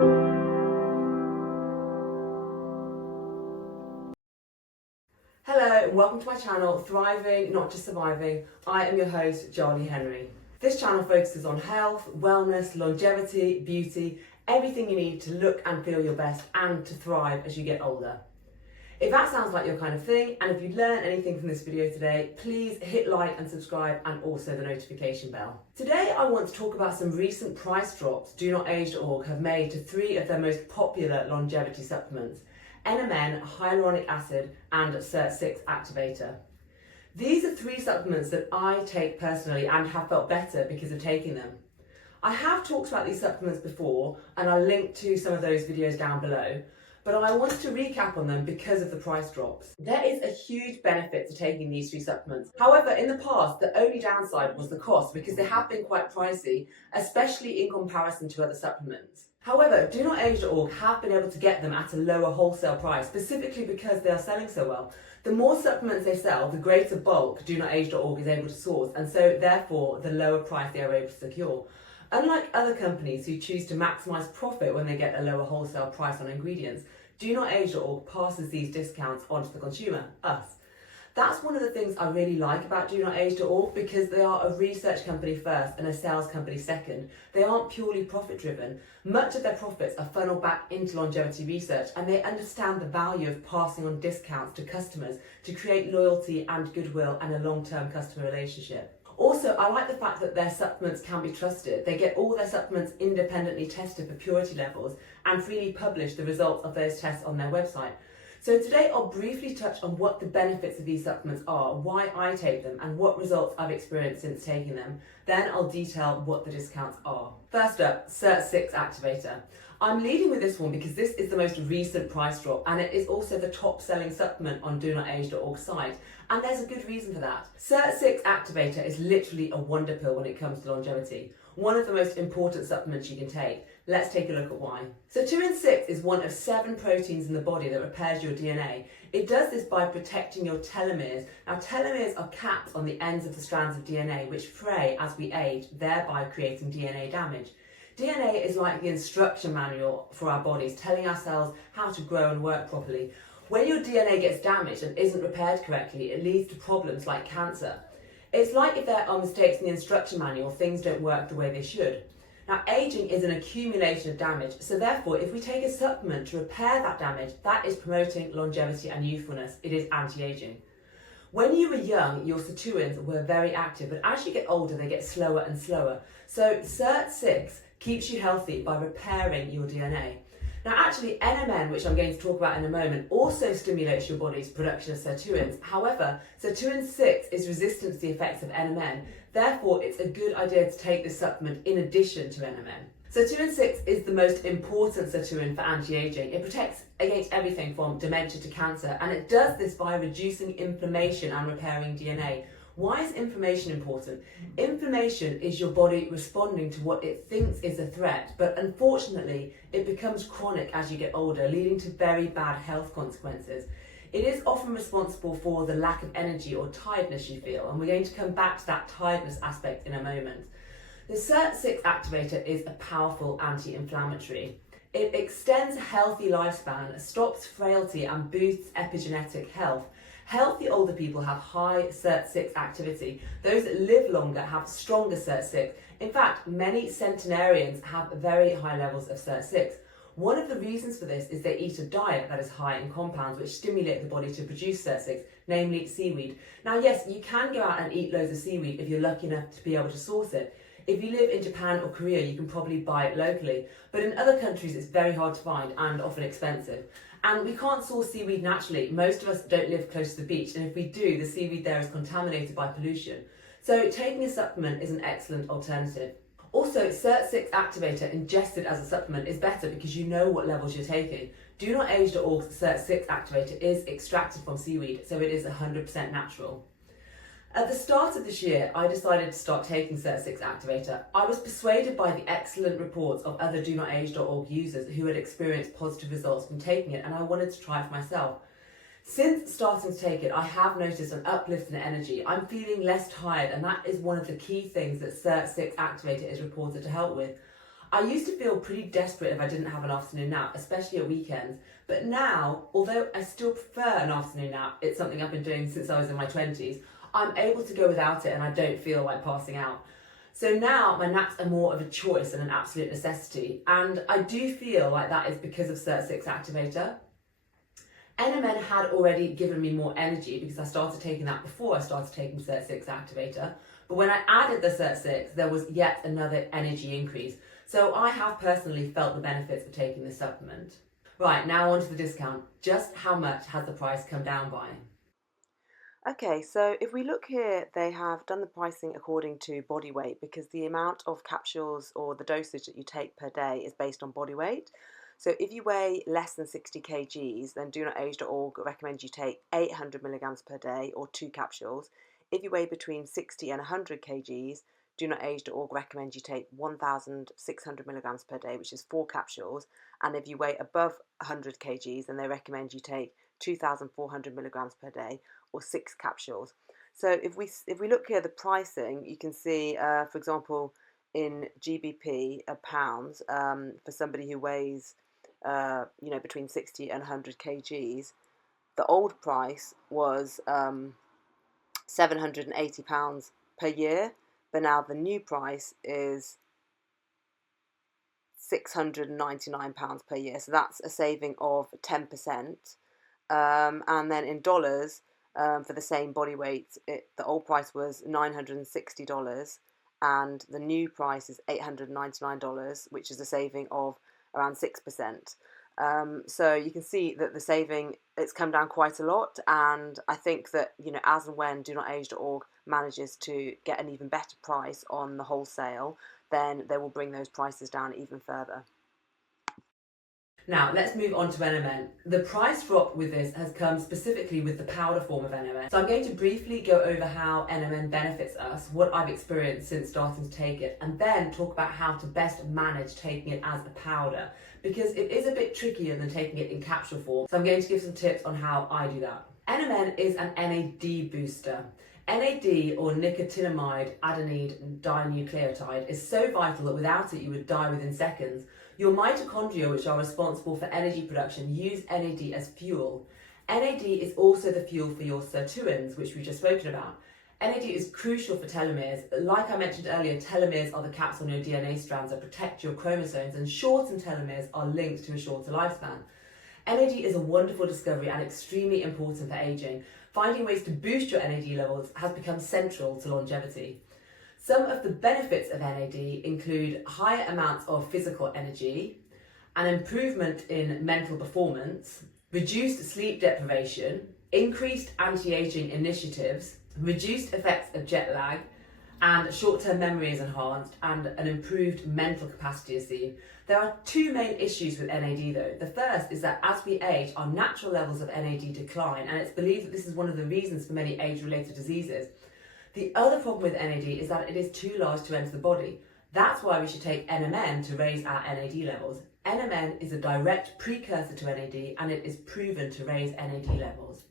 Hello and welcome to my channel, Thriving, Not Just Surviving. I am your host, Jolie Henry. This channel focuses on health, wellness, longevity, beauty, everything you need to look and feel your best and to thrive as you get older. If that sounds like your kind of thing, and if you learned anything from this video today, please hit like and subscribe and also the notification bell. Today I want to talk about some recent price drops DoNotAge.org have made to 3 of their most popular longevity supplements: NMN, Hyaluronic Acid and Sirt Activator. These are 3 supplements that I take personally and have felt better because of taking them. I have talked about these supplements before and I'll link to some of those videos down below, but I wanted to recap on them because of the price drops. There is a huge benefit to taking these 3 supplements. However, in the past, the only downside was the cost because they have been quite pricey, especially in comparison to other supplements. However, DoNotAge.org have been able to get them at a lower wholesale price, specifically because they are selling so well. The more supplements they sell, the greater bulk DoNotAge.org is able to source, and so therefore the lower price they are able to secure. Unlike other companies who choose to maximise profit when they get a lower wholesale price on ingredients, DoNotAge.org passes these discounts on to the consumer, us. That's one of the things I really like about DoNotAge.org because they are a research company first and a sales company second. They aren't purely profit driven. Much of their profits are funneled back into longevity research, and they understand the value of passing on discounts to customers to create loyalty and goodwill and a long-term customer relationship. Also, I like the fact that their supplements can be trusted. They get all their supplements independently tested for purity levels and freely publish the results of those tests on their website. So today I'll briefly touch on what the benefits of these supplements are, why I take them and what results I've experienced since taking them. Then I'll detail what the discounts are. First up, Sirt Activator. I'm leading with this one because this is the most recent price drop and it is also the top selling supplement on DoNotAge.org's site, and there's a good reason for that. Sirt Activator is literally a wonder pill when it comes to longevity. One of the most important supplements you can take. Let's take a look at why. Sirtuin 6 is one of 7 proteins in the body that repairs your DNA. It does this by protecting your telomeres. Now, telomeres are caps on the ends of the strands of DNA which fray as we age, thereby creating DNA damage. DNA is like the instruction manual for our bodies, telling our cells how to grow and work properly. When your DNA gets damaged and isn't repaired correctly, it leads to problems like cancer. It's like if there are mistakes in the instruction manual, things don't work the way they should. Now, aging is an accumulation of damage, so therefore, if we take a supplement to repair that damage, that is promoting longevity and youthfulness. It is anti-aging. When you were young, your sirtuins were very active, but as you get older, they get slower and slower. So Sirt 6 keeps you healthy by repairing your DNA. Now, actually, NMN, which I'm going to talk about in a moment, also stimulates your body's production of sirtuins. However, Sirtuin 6 is resistant to the effects of NMN. Therefore, it's a good idea to take this supplement in addition to NMN. Sirtuin 6 is the most important sirtuin for anti-aging. It protects against everything from dementia to cancer, and it does this by reducing inflammation and repairing DNA. Why is inflammation important? Inflammation is your body responding to what it thinks is a threat, but unfortunately it becomes chronic as you get older, leading to very bad health consequences. It is often responsible for the lack of energy or tiredness you feel, and we're going to come back to that tiredness aspect in a moment. The Sirt Activator is a powerful anti-inflammatory. It extends a healthy lifespan, stops frailty and boosts epigenetic health. Healthy older people have high Sirt activity. Those that live longer have stronger Sirt. In fact, many centenarians have very high levels of Sirt. One of the reasons for this is they eat a diet that is high in compounds which stimulate the body to produce Sirt, namely seaweed. Now, yes, you can go out and eat loads of seaweed if you're lucky enough to be able to source it. If you live in Japan or Korea, you can probably buy it locally, but in other countries it's very hard to find and often expensive. And we can't source seaweed naturally. Most of us don't live close to the beach, and if we do, the seaweed there is contaminated by pollution. So taking a supplement is an excellent alternative. Also, Sirt Activator ingested as a supplement is better because you know what levels you're taking. DoNotAge.org's Sirt Activator is extracted from seaweed, so it is 100% natural. At the start of this year, I decided to start taking Sirt Activator. I was persuaded by the excellent reports of other DoNotAge.org users who had experienced positive results from taking it, and I wanted to try it for myself. Since starting to take it, I have noticed an uplift in energy. I'm feeling less tired, and that is one of the key things that Sirt Activator is reported to help with. I used to feel pretty desperate if I didn't have an afternoon nap, especially at weekends. But now, although I still prefer an afternoon nap, it's something I've been doing since I was in my 20s, I'm able to go without it and I don't feel like passing out. So now my naps are more of a choice than an absolute necessity. And I do feel like that is because of Sirt 6 Activator. NMN had already given me more energy because I started taking that before I started taking Sirt 6 Activator. But when I added the Sirt 6, there was yet another energy increase. So I have personally felt the benefits of taking this supplement. Right, now on to the discount. Just how much has the price come down by? Okay, so if we look here, they have done the pricing according to body weight because the amount of capsules or the dosage that you take per day is based on body weight. So if you weigh less than 60 kgs, then DoNotAge.org recommends you take 800 milligrams per day or 2 capsules. If you weigh between 60 and 100 kgs, DoNotAge.org recommends you take 1,600 milligrams per day, which is 4 capsules. And if you weigh above 100 kgs, then they recommend you take 2,400 milligrams per day or 6 capsules. So if we look here, the pricing, you can see, for example, in GBP, pounds, for somebody who weighs, between 60 and 100 kgs, the old price was £780 per year, but now the new price is £699 per year. So that's a saving of 10%. And then in dollars, for the same body weight, the old price was $960 and the new price is $899, which is a saving of around 6%. So you can see that the saving, it's come down quite a lot, and I think that, as and when DoNotAge.org manages to get an even better price on the wholesale, then they will bring those prices down even further. Now, let's move on to NMN. The price drop with this has come specifically with the powder form of NMN. So I'm going to briefly go over how NMN benefits us, what I've experienced since starting to take it, and then talk about how to best manage taking it as a powder, because it is a bit trickier than taking it in capsule form. So I'm going to give some tips on how I do that. NMN is an NAD booster. NAD, or nicotinamide adenine dinucleotide, is so vital that without it you would die within seconds. Your mitochondria, which are responsible for energy production, use NAD as fuel. NAD is also the fuel for your sirtuins, which we've just spoken about. NAD is crucial for telomeres. Like I mentioned earlier, telomeres are the caps on your DNA strands that protect your chromosomes, and shortened telomeres are linked to a shorter lifespan. NAD is a wonderful discovery and extremely important for aging. Finding ways to boost your NAD levels has become central to longevity. Some of the benefits of NAD include higher amounts of physical energy, an improvement in mental performance, reduced sleep deprivation, increased anti-aging initiatives, reduced effects of jet lag, and short-term memory is enhanced, and an improved mental capacity is seen. There are two main issues with NAD though. The first is that as we age, our natural levels of NAD decline, and it's believed that this is one of the reasons for many age-related diseases. The other problem with NAD is that it is too large to enter the body. That's why we should take NMN to raise our NAD levels. NMN is a direct precursor to NAD, and it is proven to raise NAD levels.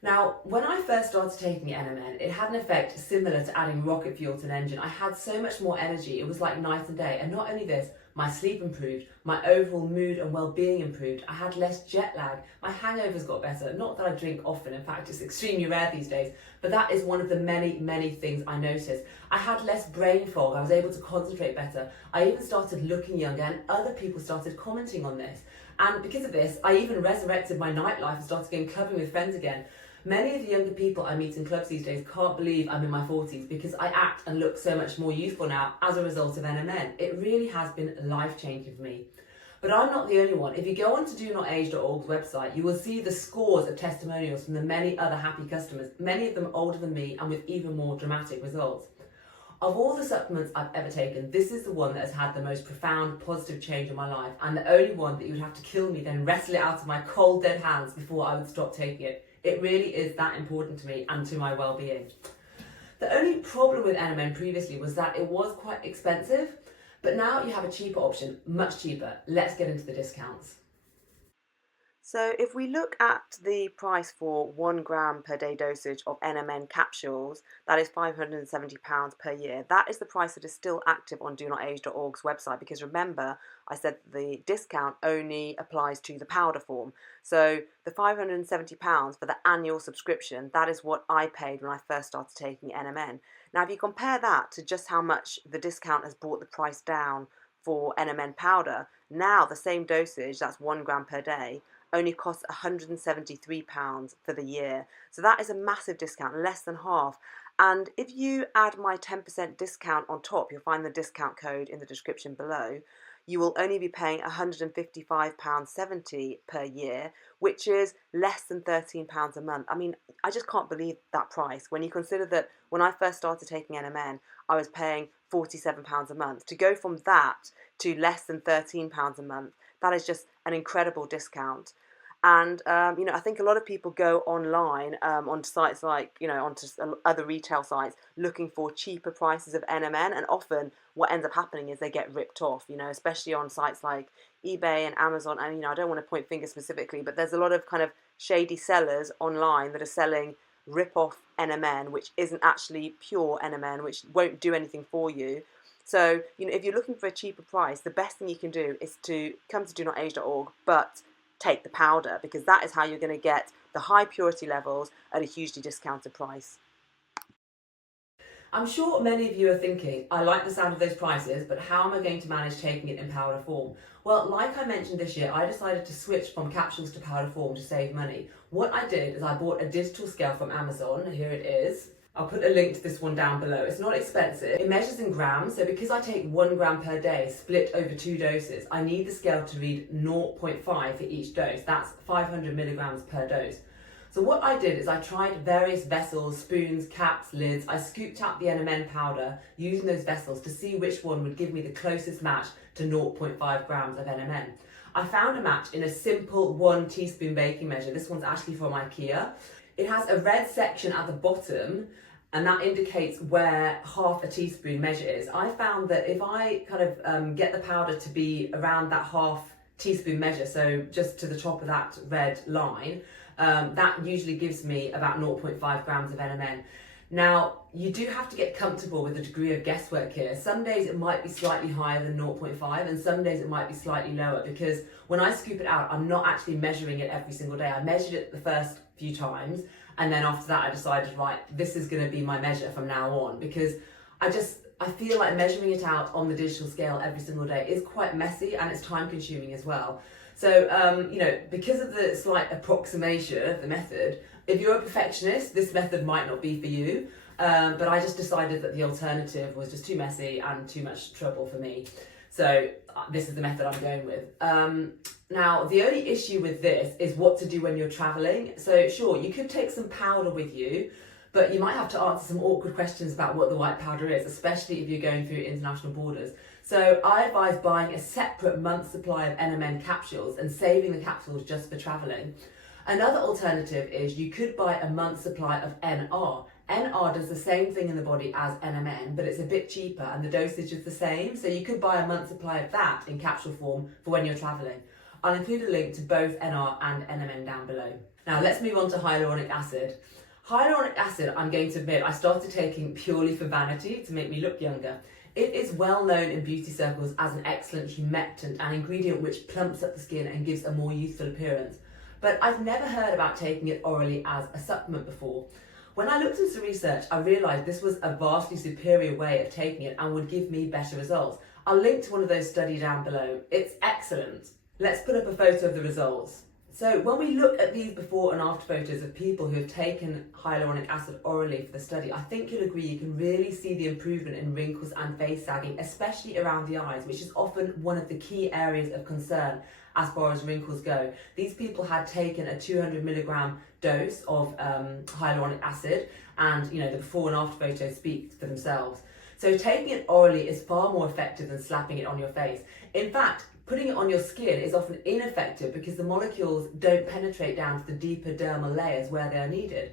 Now, when I first started taking NMN, it had an effect similar to adding rocket fuel to an engine. I had so much more energy, it was like night and day. And not only this, my sleep improved, my overall mood and well-being improved, I had less jet lag, my hangovers got better. Not that I drink often, in fact it's extremely rare these days, but that is one of the many things I noticed. I had less brain fog, I was able to concentrate better. I even started looking younger, and other people started commenting on this. And because of this, I even resurrected my nightlife and started going clubbing with friends again. Many of the younger people I meet in clubs these days can't believe I'm in my 40s because I act and look so much more youthful now as a result of NMN. It really has been life-changing for me. But I'm not the only one. If you go on to DoNotAge.org's website, you will see the scores of testimonials from the many other happy customers, many of them older than me and with even more dramatic results. Of all the supplements I've ever taken, this is the one that has had the most profound positive change in my life, and the only one that you would have to kill me, then wrestle it out of my cold dead hands before I would stop taking it. It really is that important to me and to my well-being. The only problem with NMN previously was that it was quite expensive, but now you have a cheaper option, much cheaper. Let's get into the discounts. So if we look at the price for 1 gram per day dosage of NMN capsules, that is £570 per year. That is the price that is still active on DoNotAge.org's website, because remember, I said the discount only applies to the powder form. So the £570 for the annual subscription, that is what I paid when I first started taking NMN. Now if you compare that to just how much the discount has brought the price down for NMN powder, now the same dosage, that's 1 gram per day, only costs £173 for the year. So that is a massive discount, less than half. And if you add my 10% discount on top, you'll find the discount code in the description below, you will only be paying £155.70 per year, which is less than £13 a month. I mean, I just can't believe that price when you consider that when I first started taking NMN, I was paying £47 a month. To go from that to less than £13 a month, that is just an incredible discount. And I think a lot of people go online onto sites like, onto other retail sites looking for cheaper prices of NMN, and often what ends up happening is they get ripped off, especially on sites like eBay and Amazon. And I don't want to point fingers specifically, but there's a lot of kind of shady sellers online that are selling rip-off NMN, which isn't actually pure NMN, which won't do anything for you. So, if you're looking for a cheaper price, the best thing you can do is to come to DoNotAge.org, but take the powder, because that is how you're going to get the high purity levels at a hugely discounted price. I'm sure many of you are thinking, I like the sound of those prices, but how am I going to manage taking it in powder form? Well, like I mentioned this year, I decided to switch from capsules to powder form to save money. What I did is I bought a digital scale from Amazon. Here it is. I'll put a link to this one down below. It's not expensive. It measures in grams, so because I take 1 gram per day split over 2 doses, I need the scale to read 0.5 for each dose. That's 500 milligrams per dose. So what I did is I tried various vessels, spoons, caps, lids. I scooped out the NMN powder using those vessels to see which one would give me the closest match to 0.5 grams of NMN. I found a match in a simple 1 teaspoon baking measure. This one's actually from IKEA. It has a red section at the bottom, and that indicates where half a teaspoon measure is. I found that if I kind of get the powder to be around that half teaspoon measure, so just to the top of that red line, that usually gives me about 0.5 grams of NMN. Now, you do have to get comfortable with the degree of guesswork here. Some days it might be slightly higher than 0.5, and some days it might be slightly lower, because when I scoop it out, I'm not actually measuring it every single day. I measured it the first few times, and then after that I decided, right, this is going to be my measure from now on, because I feel like measuring it out on the digital scale every single day is quite messy, and it's time consuming as well. So, because of the slight approximation of the method, if you're a perfectionist, this method might not be for you. But I just decided that the alternative was just too messy and too much trouble for me. So this is the method I'm going with. Now, the only issue with this is what to do when you're traveling. So sure, you could take some powder with you, but you might have to answer some awkward questions about what the white powder is, especially if you're going through international borders. So I advise buying a separate month's supply of NMN capsules and saving the capsules just for traveling. Another alternative is you could buy a month's supply of NR. NR does the same thing in the body as NMN, but it's a bit cheaper and the dosage is the same. So you could buy a month's supply of that in capsule form for when you're traveling. I'll include a link to both NR and NMN down below. Now let's move on to hyaluronic acid. Hyaluronic acid, I'm going to admit, I started taking purely for vanity to make me look younger. It is well known in beauty circles as an excellent humectant, an ingredient which plumps up the skin and gives a more youthful appearance. But I've never heard about taking it orally as a supplement before. When I looked into research, I realised this was a vastly superior way of taking it and would give me better results. I'll link to one of those studies down below. It's excellent. Let's put up a photo of the results. So when we look at these before and after photos of people who have taken hyaluronic acid orally for the study, I think you'll agree you can really see the improvement in wrinkles and face sagging, especially around the eyes, which is often one of the key areas of concern as far as wrinkles go. These people had taken a 200 milligram dose of hyaluronic acid, and the before and after photos speak for themselves. So taking it orally is far more effective than slapping it on your face. In fact, putting it on your skin is often ineffective because the molecules don't penetrate down to the deeper dermal layers where they are needed.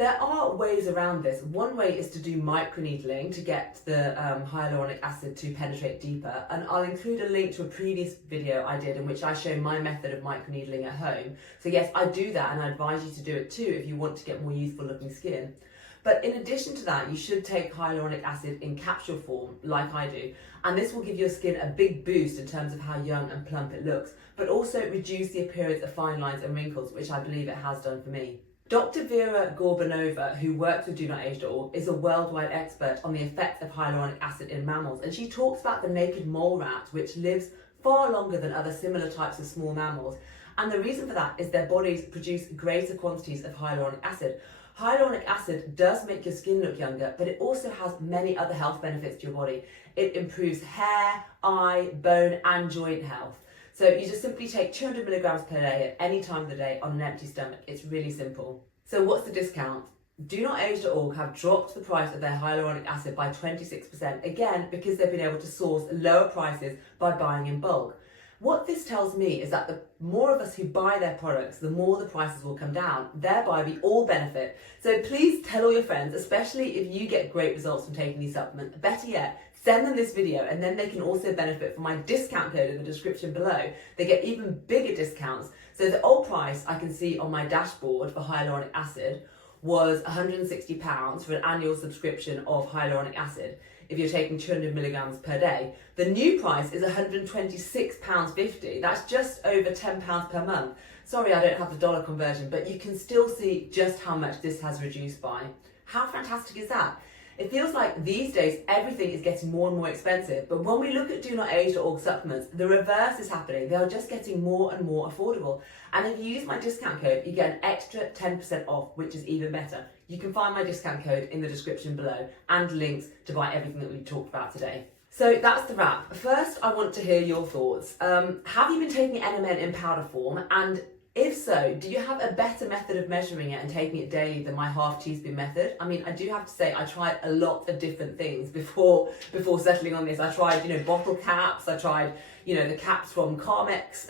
There are ways around this. One way is to do microneedling to get the hyaluronic acid to penetrate deeper, and I'll include a link to a previous video I did in which I show my method of microneedling at home. So yes, I do that, and I advise you to do it too if you want to get more youthful looking skin. But in addition to that, you should take hyaluronic acid in capsule form, like I do, and this will give your skin a big boost in terms of how young and plump it looks, but also reduce the appearance of fine lines and wrinkles, which I believe it has done for me. Dr. Vera Gorbanova, who works with DoNotAge.org, is a worldwide expert on the effects of hyaluronic acid in mammals, and she talks about the naked mole rat, which lives far longer than other similar types of small mammals. And the reason for that is their bodies produce greater quantities of hyaluronic acid. Hyaluronic acid does make your skin look younger, but it also has many other health benefits to your body. It improves hair, eye, bone, and joint health. So you just simply take 200 milligrams per day at any time of the day on an empty stomach. It's really simple. So what's the discount? DoNotAge.org have dropped the price of their hyaluronic acid by 26%, again because they've been able to source lower prices by buying in bulk. What this tells me is that the more of us who buy their products, the more the prices will come down. Thereby we all benefit. So please tell all your friends, especially if you get great results from taking these supplements. Better yet, send them this video and then they can also benefit from my discount code in the description below. They get even bigger discounts. So the old price I can see on my dashboard for hyaluronic acid was £160 for an annual subscription of hyaluronic acid if you're taking 200 milligrams per day. The new price is £126.50. That's just over £10 per month. Sorry, I don't have the dollar conversion, but you can still see just how much this has reduced by. How fantastic is that? It feels like these days everything is getting more and more expensive, but when we look at DoNotAge.org supplements, the reverse is happening. They are just getting more and more affordable. And if you use my discount code, you get an extra 10% off, which is even better. You can find my discount code in the description below and links to buy everything that we talked about today. So that's the wrap. First, I want to hear your thoughts. Have you been taking NMN in powder form? And if so, do you have a better method of measuring it and taking it daily than my half teaspoon method? I mean, I do have to say I tried a lot of different things before settling on this. I tried, bottle caps. I tried, the caps from Carmex,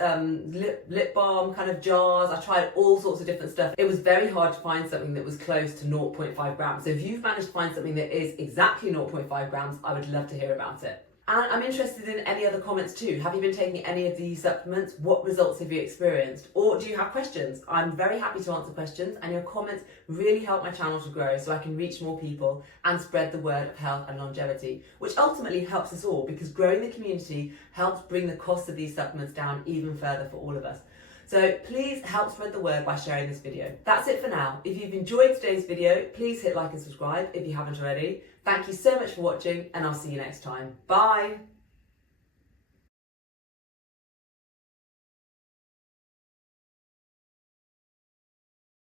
lip balm kind of jars. I tried all sorts of different stuff. It was very hard to find something that was close to 0.5 grams. So if you've managed to find something that is exactly 0.5 grams, I would love to hear about it. And I'm interested in any other comments too. Have you been taking any of these supplements? What results have you experienced? Or do you have questions? I'm very happy to answer questions, and your comments really help my channel to grow so I can reach more people and spread the word of health and longevity, which ultimately helps us all because growing the community helps bring the cost of these supplements down even further for all of us. So please help spread the word by sharing this video. That's it for now. If you've enjoyed today's video, please hit like and subscribe if you haven't already. Thank you so much for watching, and I'll see you next time. Bye.